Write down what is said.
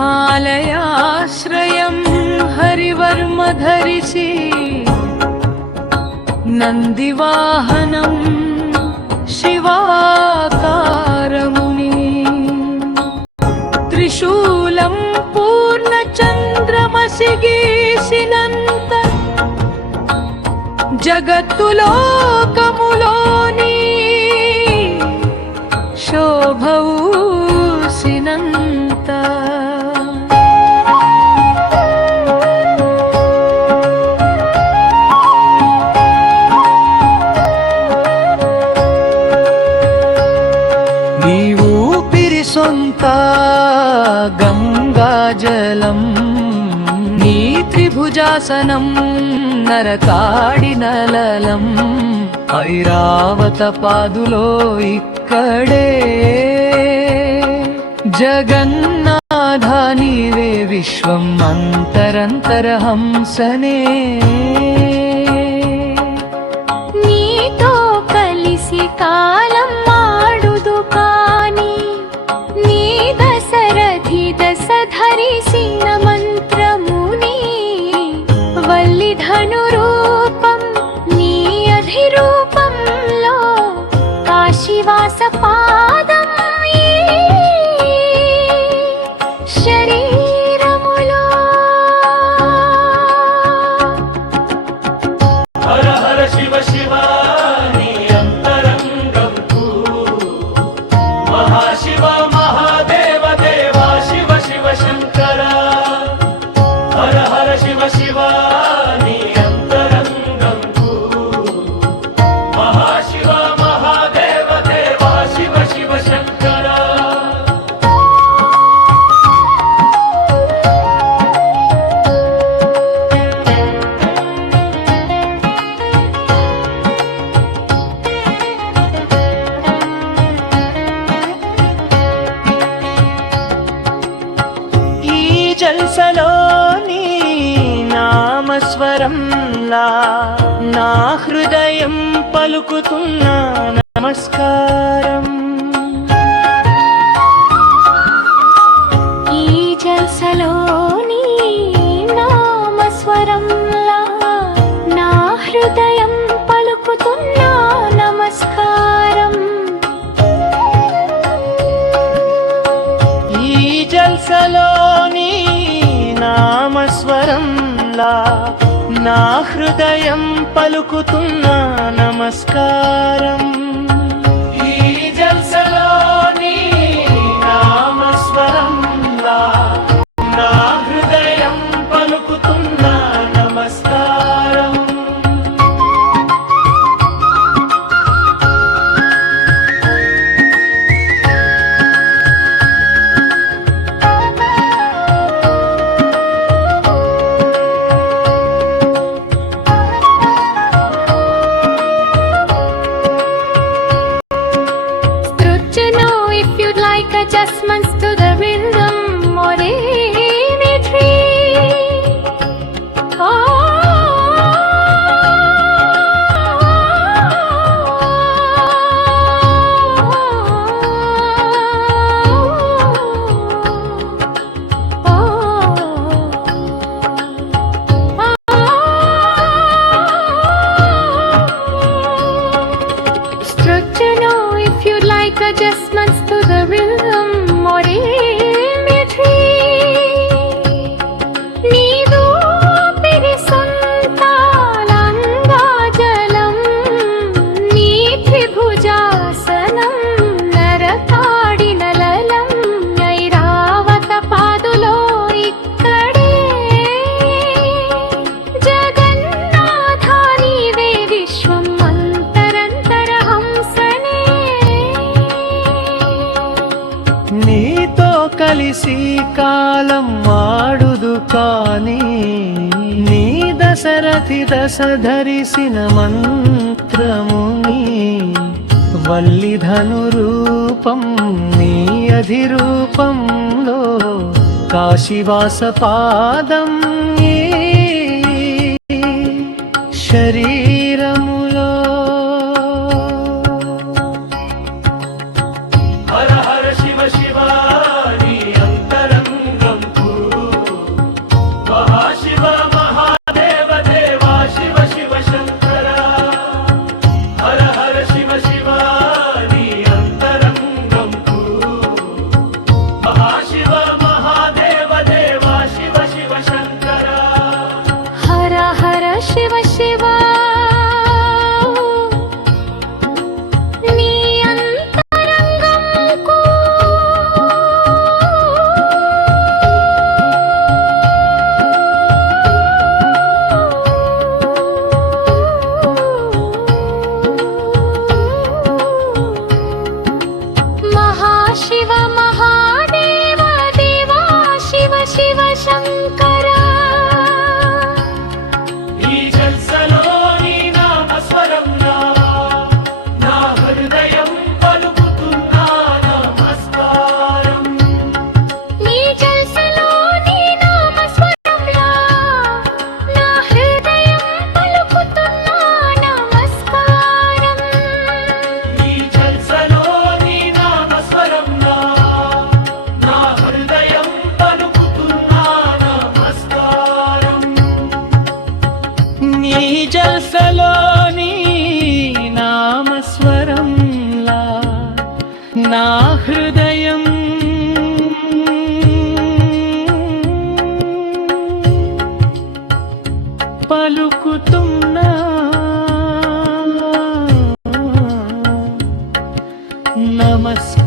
హిమాలయాశ్రయం హరివర్మ ధరిసి నందివాహనం శివాకారముని త్రిశూలం పూర్ణచంద్రమసి గీసినంత జగత్తులోకములోని శోభవూసినంత నీ ఊపిరి సొంత గంగాజలం నీ త్రిభుజాసనం నరకాడి నలలం ఐరావత పాదులో ఇక్కడే జగన్నాథ నీవే విశ్వం అంతరంతర హంసనే నీతో కలిసి కాలం మాడుదు కాని నీ దశరథి దశ ధరిసిన మంత్రముని వల్లిధను రూపం నీ అధిరూపంలో కాశీవాస పాదం శరీరములో హర హర శివ శివ నీ అంతరంగంకు మహాశివ మహాదేవ దేవ శివ శివ శంకర హర హర శివ శివ నీ అంతరంగంకు మహాశివ మహాదేవ దేవ శివ శివ శంకర ఈ జల్సలోని నామస్వరంలా నా హృదయం పలుకుతున్న నమస్కారం ఈ జల్సలోని నామస్వరంలా నా హృదయం పలుకుతున్న నమస్కారం ఈ జల్సలోని నామస్వరంలా నా హృదయం పలుకుతున్న నమస్కారం ఈ జల్సలోని నామస్వరంలా నా హృదయం పలుకుతున్న నమస్కారం Good to know if you'd like adjustments to the rhythm or imagery. Struck to know if you'd like adjustments to the rhythm or imagery. నీదు పిరి సొంతాలంగాజలం నీ త్రిభుజాసనం నరకాడి నలలం ఐరావత పాదులో ఇక్కడే జగన్నాథ నీవే విశ్వం అంతరంతర హంసనే నీతో కలిసి కాలం మాడుదు కాని నీ దశరథి దశ ధరిసిన మంత్రముని వల్లిధను రూపం నీ అధిరూపంలో కాశీవాస పాదం శరీరములో హర హర శివ శివ నీ అంతరంగంకు నా హృదయం పలుకుతున్నా నమస్కారం.